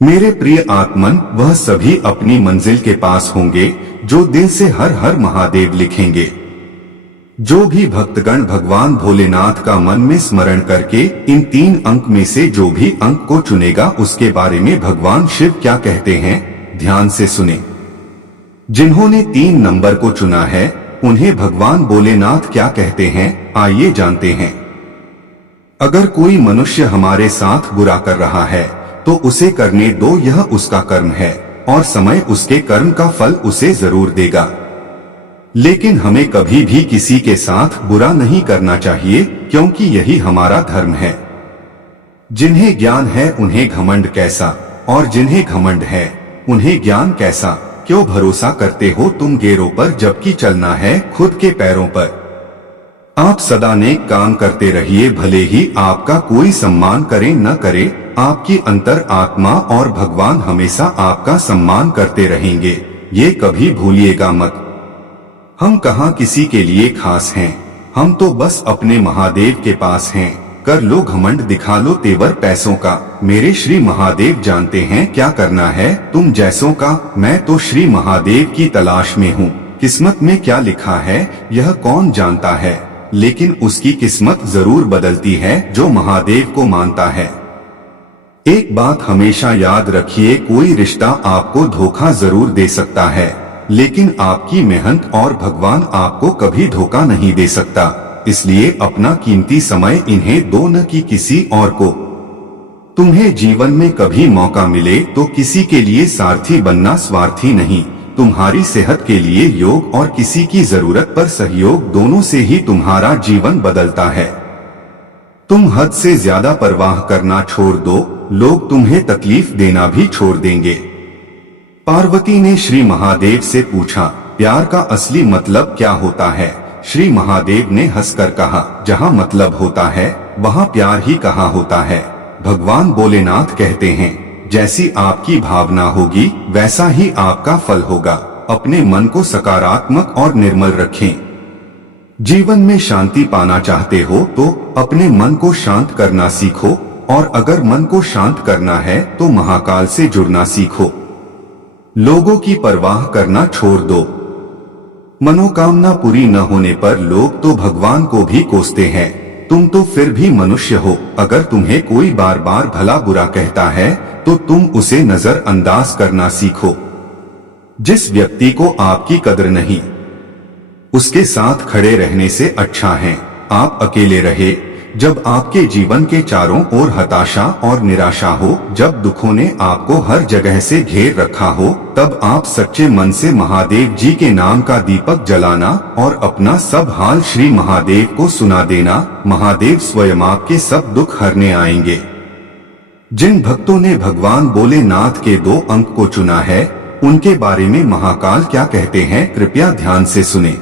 मेरे प्रिय आत्मन, वह सभी अपनी मंजिल के पास होंगे जो दिल से हर हर महादेव लिखेंगे। जो भी भक्तगण भगवान भोलेनाथ का मन में स्मरण करके इन 3 अंक में से जो भी अंक को चुनेगा उसके बारे में भगवान शिव क्या कहते हैं, ध्यान से सुने। जिन्होंने 3 नंबर को चुना है उन्हें भगवान भोलेनाथ क्या कहते हैं, आइए जानते हैं। अगर कोई मनुष्य हमारे साथ बुरा कर रहा है तो उसे करने दो, यह उसका कर्म है और समय उसके कर्म का फल उसे जरूर देगा। लेकिन हमें कभी भी किसी के साथ बुरा नहीं करना चाहिए, क्योंकि यही हमारा धर्म है। जिन्हें ज्ञान है उन्हें घमंड कैसा, और जिन्हें घमंड है उन्हें ज्ञान कैसा। क्यों भरोसा करते हो तुम गैरों पर, जबकि चलना है खुद के पैरों पर। आप सदा नेक काम करते रहिए, भले ही आपका कोई सम्मान करे न करे, आपकी अंतर आत्मा और भगवान हमेशा आपका सम्मान करते रहेंगे, ये कभी भूलिएगा मत। हम कहाँ किसी के लिए खास हैं, हम तो बस अपने महादेव के पास हैं। कर लो घमंड, दिखा लो तेवर पैसों का, मेरे श्री महादेव जानते हैं क्या करना है तुम जैसों का। मैं तो श्री महादेव की तलाश में हूँ, किस्मत में क्या लिखा है यह कौन जानता है, लेकिन उसकी किस्मत जरूर बदलती है जो महादेव को मानता है। एक बात हमेशा याद रखिए, कोई रिश्ता आपको धोखा जरूर दे सकता है, लेकिन आपकी मेहनत और भगवान आपको कभी धोखा नहीं दे सकता। इसलिए अपना कीमती समय इन्हें दो, न कि किसी और को। तुम्हें जीवन में कभी मौका मिले तो किसी के लिए सारथी बनना, स्वार्थी नहीं। तुम्हारी सेहत के लिए योग और किसी की जरूरत पर सहयोग, दोनों से ही तुम्हारा जीवन बदलता है। तुम हद से ज्यादा परवाह करना छोड़ दो, लोग तुम्हें तकलीफ देना भी छोड़ देंगे। पार्वती ने श्री महादेव से पूछा, प्यार का असली मतलब क्या होता है? श्री महादेव ने हंसकर कहा, जहाँ मतलब होता है वहाँ प्यार ही कहाँ होता है। भगवान भोलेनाथ कहते हैं, जैसी आपकी भावना होगी वैसा ही आपका फल होगा। अपने मन को सकारात्मक और निर्मल रखें। जीवन में शांति पाना चाहते हो तो अपने मन को शांत करना सीखो, और अगर मन को शांत करना है तो महाकाल से जुड़ना सीखो। लोगों की परवाह करना छोड़ दो। मनोकामना पूरी न होने पर लोग तो भगवान को भी कोसते हैं, तुम तो फिर भी मनुष्य हो। अगर तुम्हें कोई बार बार भला बुरा कहता है तो तुम उसे नजरअंदाज करना सीखो। जिस व्यक्ति को आपकी कदर नहीं, उसके साथ खड़े रहने से अच्छा है आप अकेले रहे। जब आपके जीवन के चारों ओर हताशा और निराशा हो, जब दुखों ने आपको हर जगह से घेर रखा हो, तब आप सच्चे मन से महादेव जी के नाम का दीपक जलाना और अपना सब हाल श्री महादेव को सुना देना। महादेव स्वयं आपके सब दुख हरने आएंगे। जिन भक्तों ने भगवान भोलेनाथ के 2 अंक को चुना है उनके बारे में महाकाल क्या कहते हैं, कृपया ध्यान से सुने।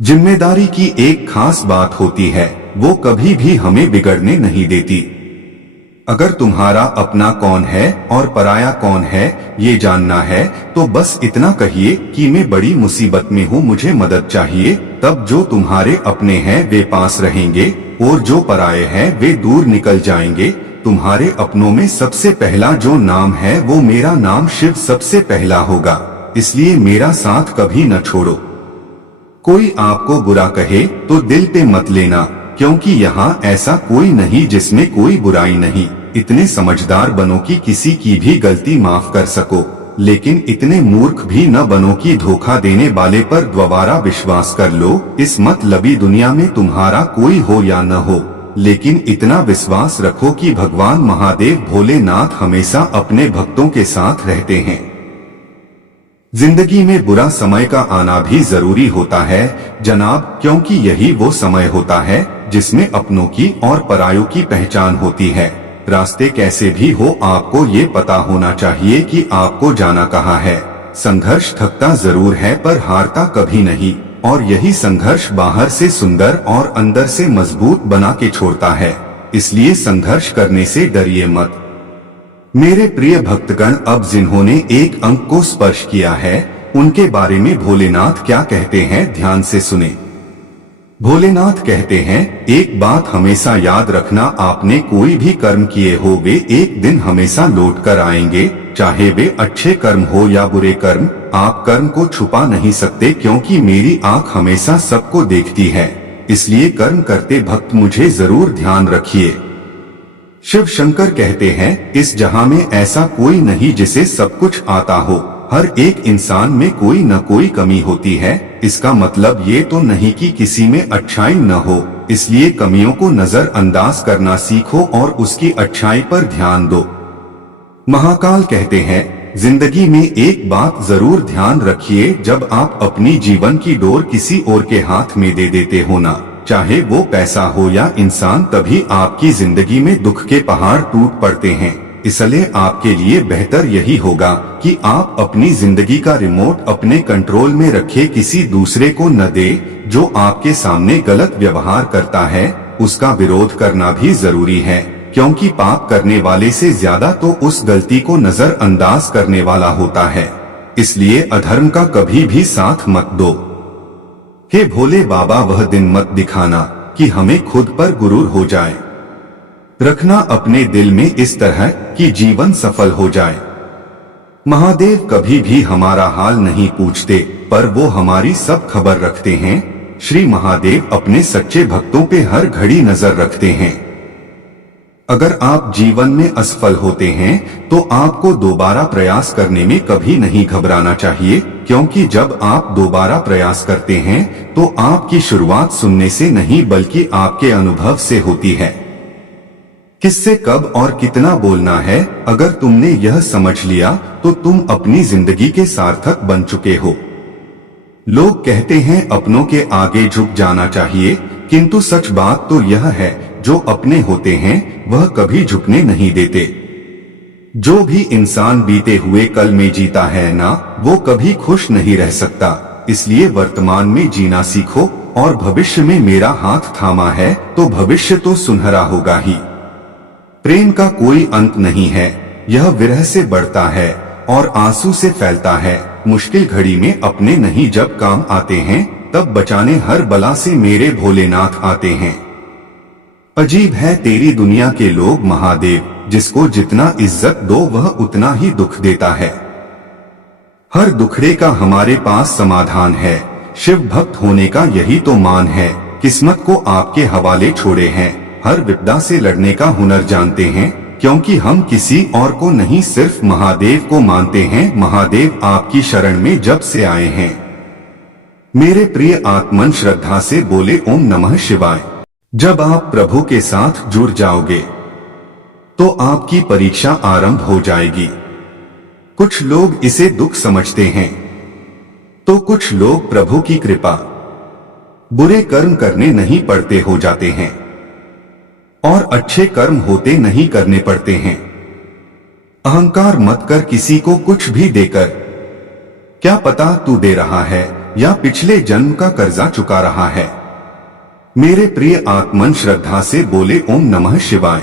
जिम्मेदारी की एक खास बात होती है, वो कभी भी हमें बिगड़ने नहीं देती। अगर तुम्हारा अपना कौन है और पराया कौन है ये जानना है तो बस इतना कहिए कि मैं बड़ी मुसीबत में हूँ, मुझे मदद चाहिए। तब जो तुम्हारे अपने हैं वे पास रहेंगे और जो पराये हैं वे दूर निकल जाएंगे। तुम्हारे अपनों में सबसे पहला जो नाम है वो मेरा नाम शिव सबसे पहला होगा, इसलिए मेरा साथ कभी न छोड़ो। कोई आपको बुरा कहे तो दिल पे मत लेना, क्योंकि यहाँ ऐसा कोई नहीं जिसमें कोई बुराई नहीं। इतने समझदार बनो कि किसी की भी गलती माफ कर सको, लेकिन इतने मूर्ख भी न बनो कि धोखा देने वाले पर दोबारा विश्वास कर लो। इस मतलबी दुनिया में तुम्हारा कोई हो या न हो, लेकिन इतना विश्वास रखो कि भगवान महादेव भोलेनाथ हमेशा अपने भक्तों के साथ रहते हैं। जिंदगी में बुरा समय का आना भी जरूरी होता है जनाब, क्योंकि यही वो समय होता है जिसमें अपनों की और परायों की पहचान होती है। रास्ते कैसे भी हो आपको ये पता होना चाहिए कि आपको जाना कहाँ है। संघर्ष थकता जरूर है पर हारता कभी नहीं, और यही संघर्ष बाहर से सुंदर और अंदर से मजबूत बना के छोड़ता है। इसलिए संघर्ष करने से डरिए मत। मेरे प्रिय भक्तगण, अब जिन्होंने 1 अंक को स्पर्श किया है उनके बारे में भोलेनाथ क्या कहते हैं, ध्यान से सुने। भोलेनाथ कहते हैं, एक बात हमेशा याद रखना, आपने कोई भी कर्म किए हो वे एक दिन हमेशा लौट कर आएंगे, चाहे वे अच्छे कर्म हो या बुरे कर्म। आप कर्म को छुपा नहीं सकते क्योंकि मेरी आंख हमेशा सबको देखती है, इसलिए कर्म करते भक्त मुझे जरूर ध्यान रखिए। शिव शंकर कहते हैं, इस जहां में ऐसा कोई नहीं जिसे सब कुछ आता हो, हर एक इंसान में कोई न कोई कमी होती है। इसका मतलब ये तो नहीं कि किसी में अच्छाई न हो, इसलिए कमियों को नजरअंदाज करना सीखो और उसकी अच्छाई पर ध्यान दो। महाकाल कहते हैं, जिंदगी में एक बात जरूर ध्यान रखिए, जब आप अपनी जीवन की डोर किसी और के हाथ में दे देते हो ना, चाहे वो पैसा हो या इंसान, तभी आपकी जिंदगी में दुख के पहाड़ टूट पड़ते हैं। इसलिए आपके लिए बेहतर यही होगा कि आप अपनी जिंदगी का रिमोट अपने कंट्रोल में रखें, किसी दूसरे को न दे। जो आपके सामने गलत व्यवहार करता है उसका विरोध करना भी जरूरी है, क्योंकि पाप करने वाले से ज्यादा तो उस गलती को नजरअंदाज करने वाला होता है। इसलिए अधर्म का कभी भी साथ मत दो। हे भोले बाबा, वह दिन मत दिखाना कि हमें खुद पर गुरूर हो जाए। रखना अपने दिल में इस तरह कि जीवन सफल हो जाए। महादेव कभी भी हमारा हाल नहीं पूछते, पर वो हमारी सब खबर रखते हैं। श्री महादेव अपने सच्चे भक्तों पे हर घड़ी नजर रखते हैं। अगर आप जीवन में असफल होते हैं तो आपको दोबारा प्रयास करने में कभी नहीं घबराना चाहिए, क्योंकि जब आप दोबारा प्रयास करते हैं तो आपकी शुरुआत सुनने से नहीं बल्कि आपके अनुभव से होती है। किससे कब और कितना बोलना है, अगर तुमने यह समझ लिया तो तुम अपनी जिंदगी के सार्थक बन चुके हो। लोग कहते हैं अपनों के आगे झुक जाना चाहिए, किंतु सच बात तो यह है, जो अपने होते हैं वह कभी झुकने नहीं देते। जो भी इंसान बीते हुए कल में जीता है ना, वो कभी खुश नहीं रह सकता। इसलिए वर्तमान में जीना सीखो, और भविष्य में मेरा हाथ थामा है तो भविष्य तो सुनहरा होगा ही। प्रेम का कोई अंत नहीं है, यह विरह से बढ़ता है और आंसू से फैलता है। मुश्किल घड़ी में अपने नहीं जब काम आते हैं, तब बचाने हर बला से मेरे भोलेनाथ आते हैं। अजीब है तेरी दुनिया के लोग महादेव, जिसको जितना इज्जत दो वह उतना ही दुख देता है। हर दुखड़े का हमारे पास समाधान है, शिव भक्त होने का यही तो मान है। किस्मत को आपके हवाले छोड़े हैं, हर विपदा से लड़ने का हुनर जानते हैं, क्योंकि हम किसी और को नहीं सिर्फ महादेव को मानते हैं। महादेव आपकी शरण में जब से आए हैं। मेरे प्रिय आत्मन श्रद्धा से बोले ओम नमः शिवाय। जब आप प्रभु के साथ जुड़ जाओगे तो आपकी परीक्षा आरंभ हो जाएगी। कुछ लोग इसे दुख समझते हैं तो कुछ लोग प्रभु की कृपा। बुरे कर्म करने नहीं पड़ते हो जाते हैं और अच्छे कर्म होते नहीं करने पड़ते हैं। अहंकार मत कर किसी को कुछ भी देकर, क्या पता तू दे रहा है या पिछले जन्म का कर्जा चुका रहा है। मेरे प्रिय आत्मन श्रद्धा से बोले ओम नमः शिवाय।